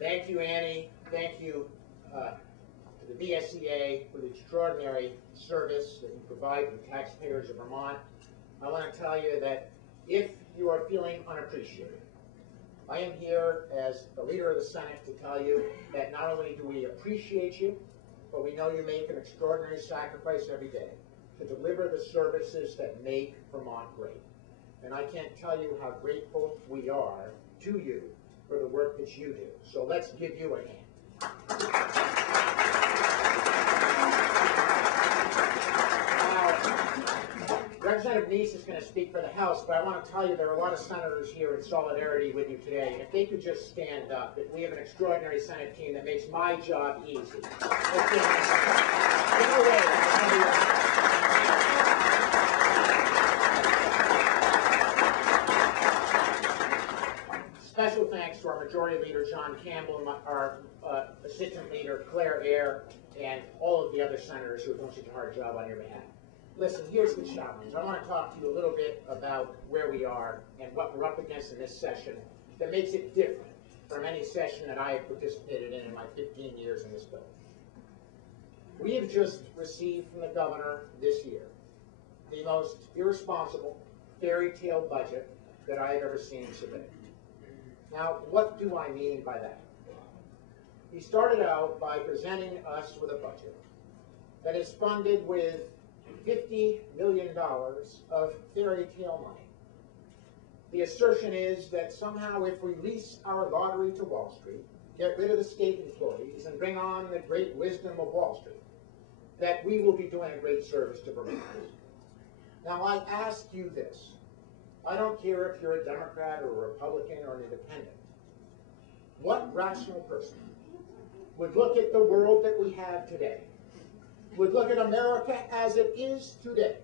Thank you, Annie. Thank you to the VSEA for the extraordinary service that you provide to the taxpayers of Vermont. I want to tell you that if you are feeling unappreciated, I am here as the leader of the Senate to tell you that not only do we appreciate you, but we know you make an extraordinary sacrifice every day to deliver the services that make Vermont great. And I can't tell you how grateful we are to you for the work that you do. So let's give you a hand. Now, Representative Neese is going to speak for the House, but I want to tell you there are a lot of senators here in solidarity with you today. If they could just stand up, that we have an extraordinary Senate team that makes my job easy. Special thanks to our Majority Leader, John Campbell, our Assistant Leader, Claire Eyre, and all of the other senators who have done such a hard job on your behalf. Listen, here's the challenge. I want to talk to you a little bit about where we are and what we're up against in this session that makes it different from any session that I have participated in my 15 years in this building. We have just received from the governor this year the most irresponsible fairy tale budget that I have ever seen submitted. Now, what do I mean by that? He started out by presenting us with a budget that is funded with $50 million of fairy tale money. The assertion is that somehow if we lease our lottery to Wall Street, get rid of the state employees, and bring on the great wisdom of Wall Street, that we will be doing a great service to Vermonters. Now, I ask you this. I don't care if you're a Democrat or a Republican or an independent. What rational person would look at the world that we have today, would look at America as it is today,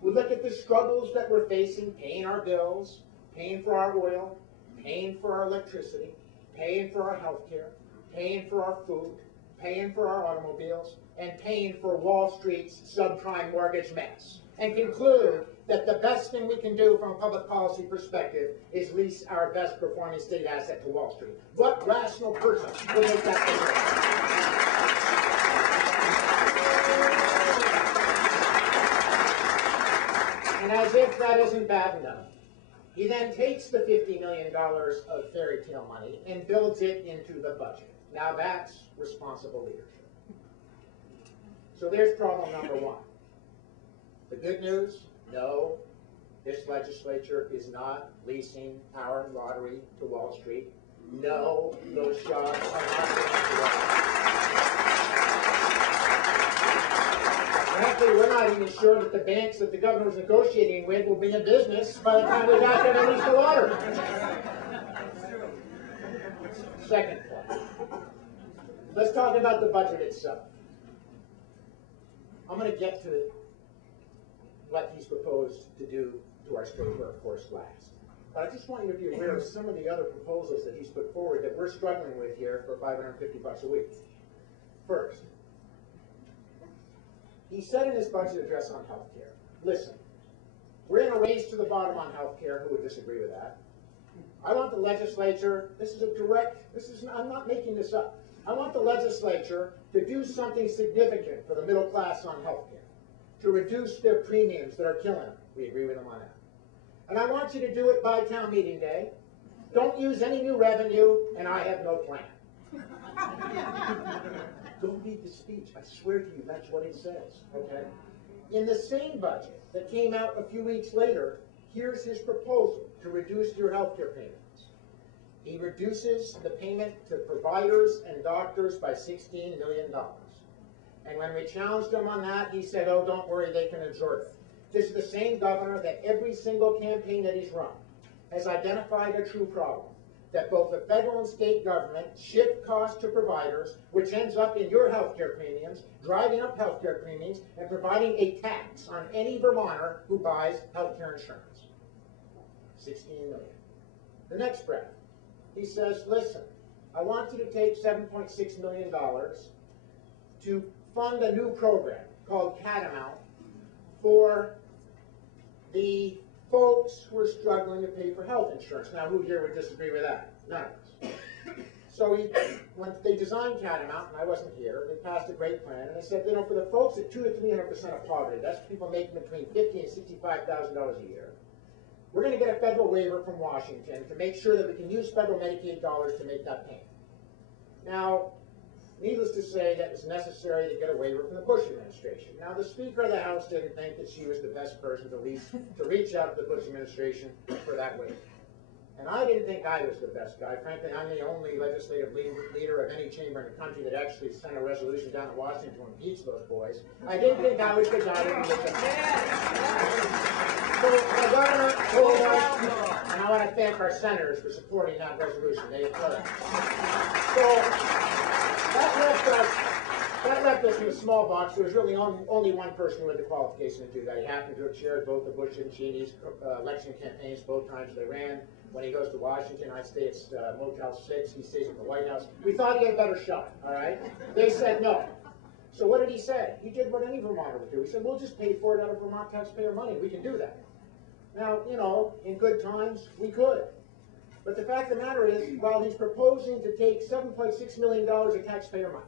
would look at the struggles that we're facing, paying our bills, paying for our oil, paying for our electricity, paying for our health care, paying for our food, paying for our automobiles, and paying for Wall Street's subprime mortgage mess, and conclude that the best thing we can do from a public policy perspective is lease our best performing state asset to Wall Street. What rational person would make that decision? And as if that isn't bad enough, he then takes the $50 million of fairy tale money and builds it into the budget. Now that's responsible leadership. So there's problem number one. The good news, no, this legislature is not leasing our lottery to Wall Street. No, those jobs are not going to work. Frankly, we're not even sure that the banks that the governor was negotiating with will be in business by the time we got there to lease the lottery. Second point. Let's talk about the budget itself. I'm going to get to what he's proposed to do to our state workforce last. But I just want you to be aware of some of the other proposals that he's put forward that we're struggling with here for $550 a week. First, he said in his budget address on health care, listen, we're in a race to the bottom on health care. Who would disagree with that? I want the legislature, I'm not making this up. I want the legislature to do something significant for the middle class on health care, to reduce their premiums that are killing them. We agree with them on that. And I want you to do it by town meeting day. Don't use any new revenue, and I have no plan. Don't read the speech. I swear to you, that's what it says. Okay? In the same budget that came out a few weeks later, here's his proposal to reduce your health care payments. He reduces the payment to providers and doctors by $16 million. And when we challenged him on that, he said, oh, don't worry, they can absorb it. This is the same governor that every single campaign that he's run has identified a true problem, that both the federal and state government shift costs to providers, which ends up in your health care premiums, driving up health care premiums, and providing a tax on any Vermonter who buys health care insurance. $16 million. The next breath, he says, listen, I want you to take $7.6 million to fund a new program called Catamount for the folks who are struggling to pay for health insurance. Now, who here would disagree with that? None of us. So when they designed Catamount, and I wasn't here, they passed a great plan, and they said, you know, for the folks at 200 to 300% of poverty, that's people making between $50,000 and $65,000 a year, we're going to get a federal waiver from Washington to make sure that we can use federal Medicaid dollars to make that payment. Now, needless to say, that was necessary to get a waiver from the Bush administration. Now, the Speaker of the House didn't think that she was the best person to reach out to the Bush administration for that waiver. And I didn't think I was the best guy. Frankly, I'm the only legislative leader of any chamber in the country that actually sent a resolution down to Washington to impeach those boys. I didn't think I was the guy that would get them. So the governor told us, and I want to thank our senators for supporting that resolution. They opposed. So that left us in a small box. There was really only one person who had the qualification to do that. He happened to have chaired both the Bush and Cheney's election campaigns both times they ran. When he goes to Washington, I stay at Motel 6. He stays at the White House. We thought he had a better shot, all right? They said no. So what did he say? He did what any Vermonter would do. He said, we'll just pay for it out of Vermont taxpayer money. We can do that. Now, you know, in good times, we could. But the fact of the matter is, while he's proposing to take $7.6 million of taxpayer money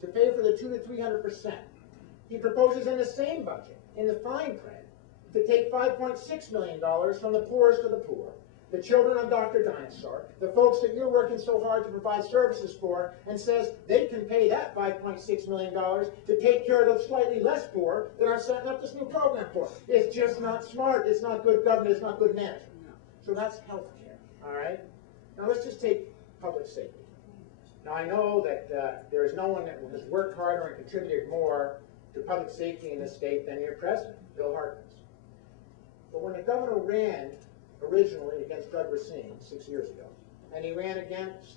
to pay for the 200 to 300%, he proposes in the same budget, in the fine print, to take $5.6 million from the poorest of the poor, the children on Dr. Dinosaur, the folks that you're working so hard to provide services for, and says they can pay that $5.6 million to take care of the slightly less poor that are setting up this new program for. It's just not smart. It's not good government. It's not good management. So that's health care, all right? Now let's just take public safety. Now I know that there is no one that has worked harder and contributed more to public safety in this state than your president, Bill Harkins. But when the governor ran originally against Doug Racine 6 years ago, and he ran against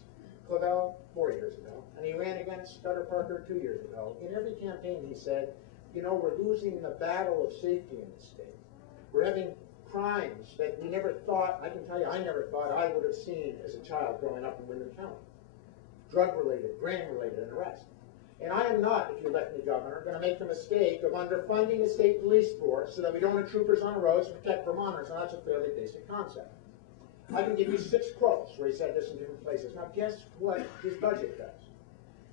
Clavell 4 years ago, and he ran against Scudder Parker 2 years ago, in every campaign he said, you know, we're losing the battle of safety in this state. We're having crimes that we never thought, I can tell you, I never thought I would have seen as a child growing up in Windham County. Drug-related, grain-related, and arrest. And I am not, if you elect me governor, going to make the mistake of underfunding the state police force so that we don't have troopers on the roads to protect Vermonters, and that's a fairly basic concept. I can give you 6 quotes where he said this in different places. Now guess what his budget does?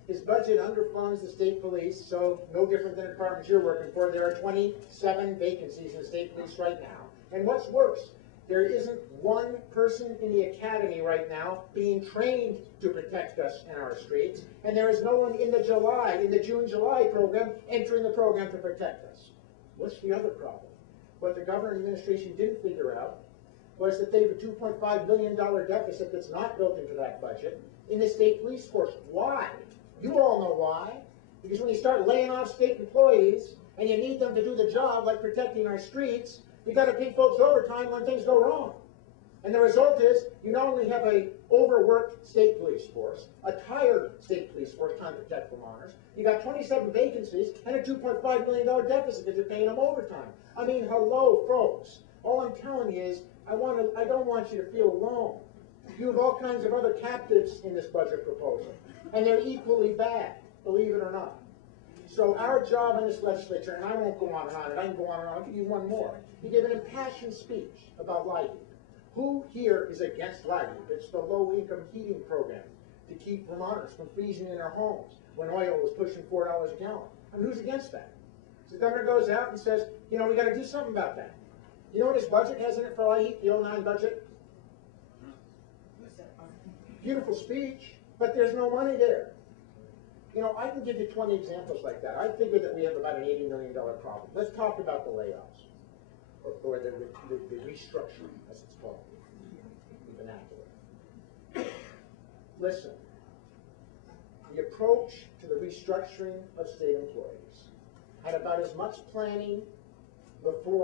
His budget underfunds the state police, so no different than the departments you're working for. There are 27 vacancies in the state police right now. And what's worse, there isn't one person in the academy right now being trained to protect us in our streets, and there is no one in the June-July program entering the program to protect us. What's the other problem? What the governor and administration didn't figure out was that they have a $2.5 billion deficit that's not built into that budget in the state police force. Why? You all know why. Because when you start laying off state employees and you need them to do the job like protecting our streets, you got to pay folks overtime when things go wrong. And the result is you not only have a overworked state police force, a tired state police force trying to protect Vermonters, you got 27 vacancies and a $2.5 million deficit because you're paying them overtime. I mean, hello, folks. All I'm telling you is I don't want you to feel alone. You have all kinds of other captives in this budget proposal, and they're equally bad, believe it or not. So our job in this legislature, and I won't go on and on, and I can go on and on, I'll give you one more. He gave an impassioned speech about LIHEAP. Who here is against LIHEAP? It's the low-income heating program to keep Vermonters from freezing in their homes when oil was pushing $4 a gallon. I mean, who's against that? So the governor goes out and says, you know, we got to do something about that. You know what his budget has in it for LIHEAP, the 09 budget? Beautiful speech, but there's no money there. You know, I can give you 20 examples like that. I figure that we have about an $80 million problem. Let's talk about the layoffs, or the restructuring, as it's called, the vernacular. Listen, the approach to the restructuring of state employees had about as much planning before